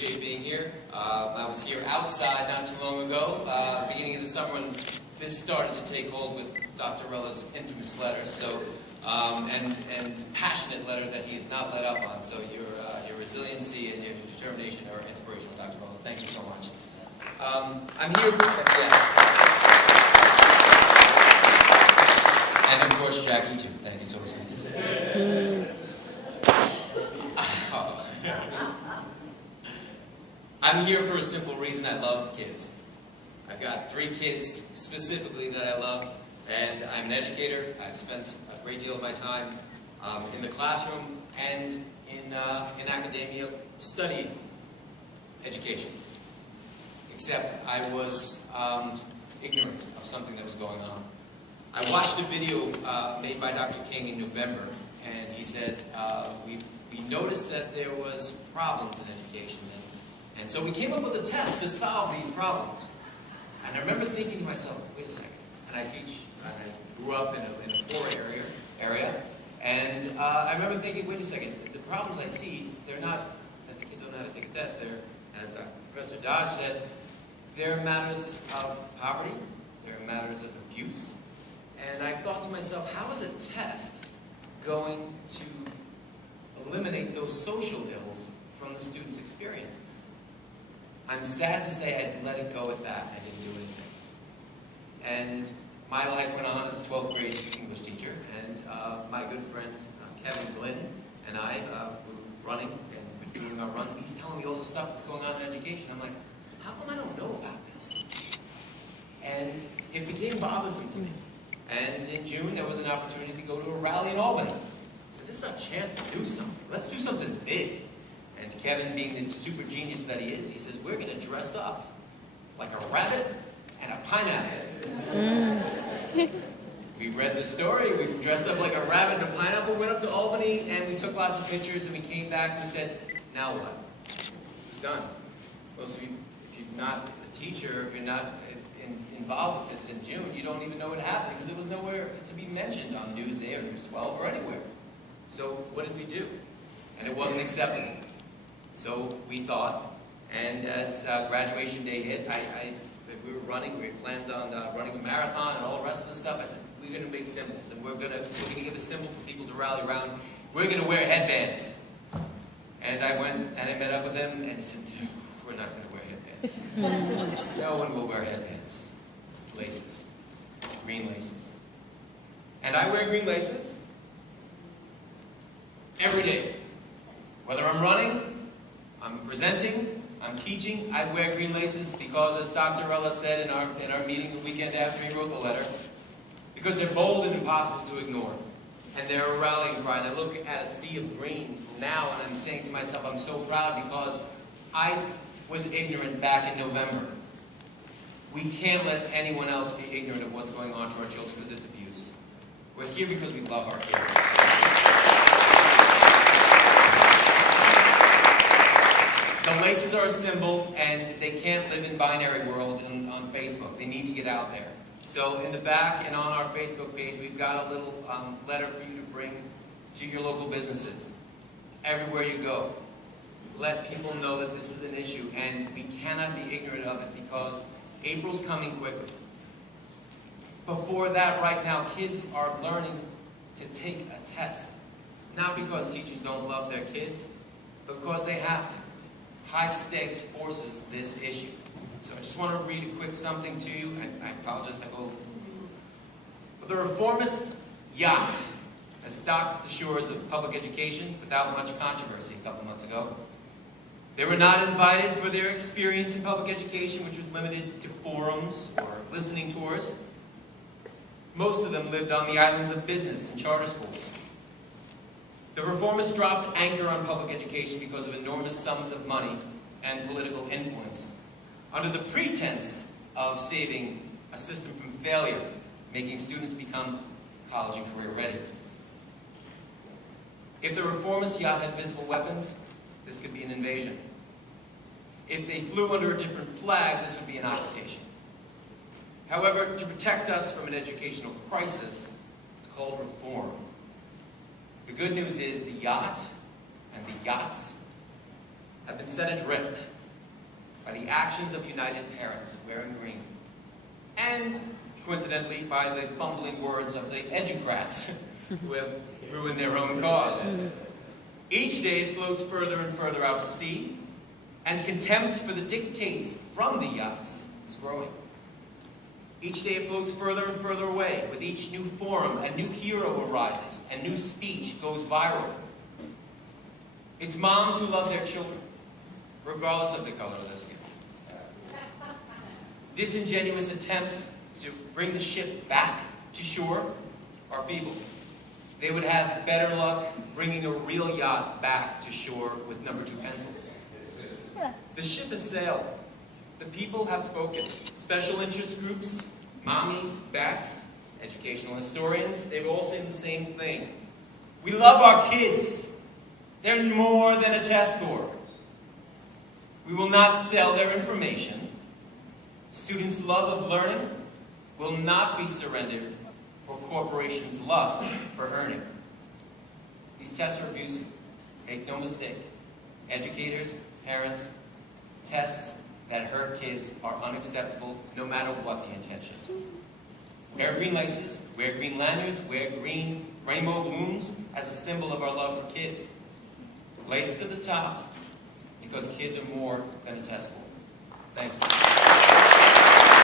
Appreciate being here. I was here outside not too long ago, beginning of the summer, when this started to take hold with Dr. Rella's infamous letter, so and passionate letter that he has not let up on. So your resiliency and your determination are inspirational, Dr. Rella. Thank you so much. I'm here. And of course, Jackie too. Thank you so much. I'm here for a simple reason. I love kids. I've got 3 kids specifically that I love, and I'm an educator. I've spent a great deal of my time in the classroom and in academia studying education. Except I was ignorant of something that was going on. I watched a video made by Dr. King in November, and he said, we noticed that there was problems in education. And so we came up with a test to solve these problems. And I remember thinking to myself, wait a second. And I teach, and I grew up in a poor area. And I remember thinking, wait a second, the problems I see, they're not that the kids don't know how to take a test. They're, as Professor Dodge said, they're matters of poverty. They're matters of abuse. And I thought to myself, how is a test going to eliminate those social ills from the student's experience? I'm sad to say I let it go at that. I didn't do anything. And my life went on as a 12th grade English teacher, and my good friend Kevin Glynn and I were running and doing our runs. He's telling me all the stuff that's going on in education. I'm like, how come I don't know about this? And it became bothersome to me. And in June, there was an opportunity to go to a rally in Albany. I said, this is our chance to do something. Let's do something big. And Kevin, being the super genius that he is, he says, we're going to dress up like a rabbit and a pineapple. We read the story. We dressed up like a rabbit and a pineapple, went up to Albany, and we took lots of pictures, and we came back and we said, now what? It's done. Most of you, if you're not a teacher, if you're not involved with this in June, you don't even know what happened because it was nowhere to be mentioned on Newsday or News 12 or anywhere. So what did we do? And it wasn't acceptable. So we thought, and as graduation day hit, we were running, we had plans on running a marathon and all the rest of the stuff. I said, we're going to make symbols, and we're going to give a symbol for people to rally around. We're going to wear headbands. And I went and I met up with him, and he said, no, we're not going to wear headbands. No one will wear headbands. Laces. Green laces. And I wear green laces every day. Whether I'm running, I'm presenting, I'm teaching, I wear green laces because, as Dr. Rella said in our meeting the weekend after he wrote the letter, because they're bold and impossible to ignore. And they're a rallying cry. And I look at a sea of green now and I'm saying to myself, I'm so proud because I was ignorant back in November. We can't let anyone else be ignorant of what's going on to our children because it's abuse. We're here because we love our kids. The laces are a symbol, and they can't live in binary world on Facebook. They need to get out there. So in the back and on our Facebook page, we've got a little letter for you to bring to your local businesses. Everywhere you go, let people know that this is an issue, and we cannot be ignorant of it because April's coming quickly. Before that, right now, kids are learning to take a test. Not because teachers don't love their kids, but because they have to. High stakes forces this issue. So I just want to read a quick something to you. I apologize if I go. The reformist yacht has docked at the shores of public education without much controversy a couple months ago. They were not invited for their experience in public education, which was limited to forums or listening tours. Most of them lived on the islands of business and charter schools. The reformists dropped anchor on public education because of enormous sums of money and political influence, under the pretense of saving a system from failure, making students become college and career ready. If the reformist yacht had visible weapons, this could be an invasion. If they flew under a different flag, this would be an occupation. However, to protect us from an educational crisis, it's called reform. The good news is the yacht and the yachts have been set adrift by the actions of united parents wearing green, and coincidentally by the fumbling words of the educrats who have ruined their own cause. Each day it floats further and further out to sea, and contempt for the dictates from the yachts is growing. Each day it floats further and further away. With each new forum, a new hero arises, and new speech goes viral. It's moms who love their children, regardless of the color of their skin. Disingenuous attempts to bring the ship back to shore are feeble. They would have better luck bringing a real yacht back to shore with number 2 pencils. The ship has sailed. The people have spoken. Special interest groups, mommies, bats, educational historians, they've all said the same thing. We love our kids. They're more than a test score. We will not sell their information. Students' love of learning will not be surrendered for corporations' lust for earning. These tests are abusive. Make no mistake. Educators, parents, tests that hurt kids are unacceptable no matter what the intention. Wear green laces, wear green lanyards, wear green rainbow balloons as a symbol of our love for kids. Lace to the top, because kids are more than a test score. Thank you.